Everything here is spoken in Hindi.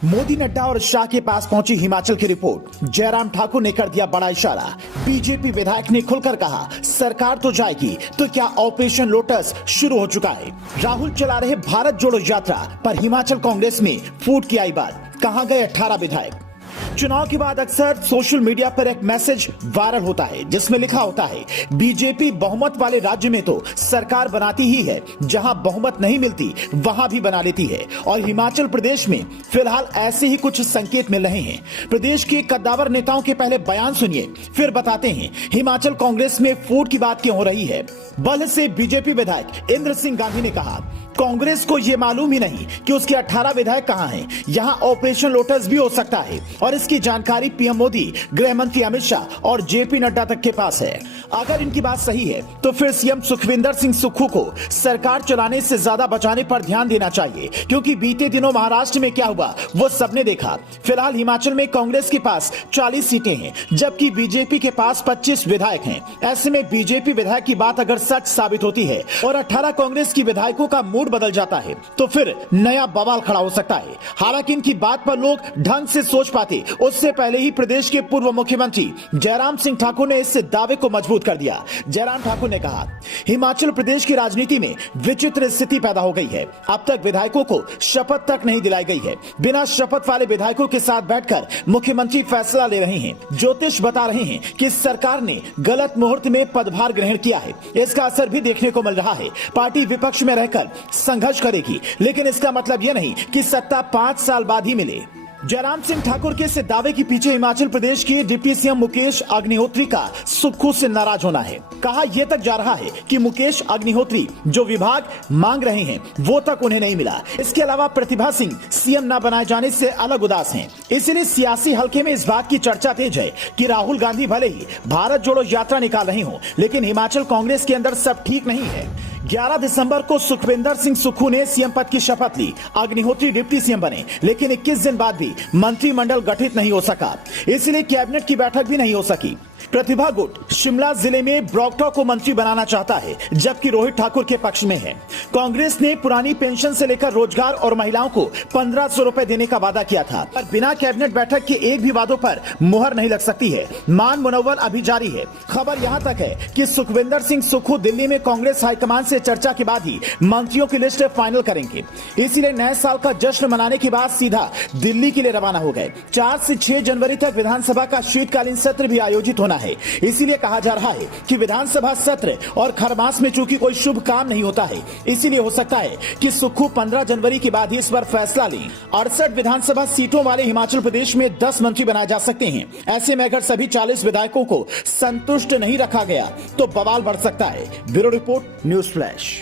मोदी, नड्डा और शाह के पास पहुंची हिमाचल की रिपोर्ट। जयराम ठाकुर ने कर दिया बड़ा इशारा। बीजेपी विधायक ने खुलकर कहा, सरकार तो जाएगी तो क्या ऑपरेशन लोटस शुरू हो चुका है। राहुल चला रहे भारत जोड़ो यात्रा पर हिमाचल कांग्रेस में फूट की आई बात। कहां गए 18 विधायक। चुनाव के बाद अक्सर सोशल मीडिया पर एक मैसेज वायरल होता है जिसमें लिखा होता है, बीजेपी बहुमत वाले राज्य में तो सरकार बनाती ही है, जहां बहुमत नहीं मिलती वहां भी बना लेती है। और हिमाचल प्रदेश में फिलहाल ऐसे ही कुछ संकेत मिल रहे हैं। प्रदेश के कद्दावर नेताओं के पहले बयान सुनिए, फिर बताते हैं हिमाचल कांग्रेस में फूट की बात क्यों हो रही है। बल्ह से बीजेपी विधायक इंद्र सिंह गांधी ने कहा, कांग्रेस को यह मालूम ही नहीं कि उसके 18 विधायक कहां हैं। यहां ऑपरेशन लोटस भी हो सकता है और इसकी जानकारी पीएम मोदी, गृह मंत्री अमित शाह और जेपी नड्डा तक के पास है। अगर इनकी बात सही है तो फिर सीएम सुखविंदर सिंह सुक्खू को सरकार चलाने से ज्यादा बचाने पर ध्यान देना चाहिए, क्योंकि बीते दिनों महाराष्ट्र में क्या हुआ वो सबने देखा। फिलहाल हिमाचल में कांग्रेस के पास 40 सीटें हैं, जबकि बीजेपी के पास 25 विधायक हैं। ऐसे में बीजेपी विधायक की बात अगर सच साबित होती है और 18 कांग्रेस की विधायकों का मूड बदल जाता है तो फिर नया बवाल खड़ा हो सकता है। हालांकि इनकी बात पर लोग ढंग से सोच पाते उससे पहले ही प्रदेश के पूर्व मुख्यमंत्री जयराम सिंह ठाकुर ने इस दावे को मजबूत कर दिया। जयराम ठाकुर ने कहा, हिमाचल प्रदेश की राजनीति में विचित्र स्थिति पैदा हो गई है। अब तक विधायकों को शपथ तक नहीं दिलाई गई है। बिना शपथ वाले विधायकों के साथ बैठकर मुख्यमंत्री फैसला ले रहे हैं। ज्योतिष बता रहे हैं कि सरकार ने गलत मुहूर्त में पदभार ग्रहण किया है। इसका असर भी देखने को मिल रहा है। पार्टी विपक्ष में रहकर संघर्ष करेगी, लेकिन इसका मतलब यह नहीं कि सत्ता 5 साल बाद ही मिले। जयराम सिंह ठाकुर के इस दावे के पीछे हिमाचल प्रदेश के डिप्टी सीएम मुकेश अग्निहोत्री का सुक्खू से नाराज होना है। कहा यह तक जा रहा है कि मुकेश अग्निहोत्री जो विभाग मांग रहे हैं वो तक उन्हें नहीं मिला। इसके अलावा प्रतिभा सिंह सीएम न बनाए जाने से अलग उदास हैं। इसलिए सियासी हलके में इस बात की चर्चा तेज है कि राहुल गांधी भले ही भारत जोड़ो यात्रा निकाल रहे हो, लेकिन हिमाचल कांग्रेस के अंदर सब ठीक नहीं है। 11 दिसंबर को सुखविंदर सिंह सुक्खू ने सीएम पद की शपथ ली। अग्निहोत्री डिप्टी सीएम बने, लेकिन 21 दिन बाद भी मंत्रिमंडल गठित नहीं हो सका, इसलिए कैबिनेट की बैठक भी नहीं हो सकी। प्रतिभा गुट शिमला जिले में ब्रॉकटा को मंत्री बनाना चाहता है, जबकि रोहित ठाकुर के पक्ष में है। कांग्रेस ने पुरानी पेंशन से लेकर रोजगार और महिलाओं को 1500 रुपए देने का वादा किया था, पर बिना कैबिनेट बैठक के एक भी वादों पर मुहर नहीं लग सकती है। मान मुनव्वर अभी जारी है। खबर यहाँ तक है कि सुखविंदर सिंह सुक्खू दिल्ली में कांग्रेस हाईकमान से चर्चा के बाद ही मंत्रियों की लिस्ट फाइनल करेंगे। इसीलिए नए साल का जश्न मनाने के बाद सीधा दिल्ली के लिए रवाना हो गए। 4 से 6 जनवरी तक विधानसभा का शीतकालीन सत्र भी आयोजित होना है। इसीलिए कहा जा रहा है कि विधानसभा सत्र और खरमास में चूंकि कोई शुभ काम नहीं होता है, इसीलिए हो सकता है कि सुक्खू 15 जनवरी के बाद ही इस पर फैसला लें। 68 विधानसभा सीटों वाले हिमाचल प्रदेश में 10 मंत्री बनाए जा सकते हैं। ऐसे में अगर सभी 40 विधायकों को संतुष्ट नहीं रखा गया तो बवाल बढ़ सकता है। Bureau report, news flash.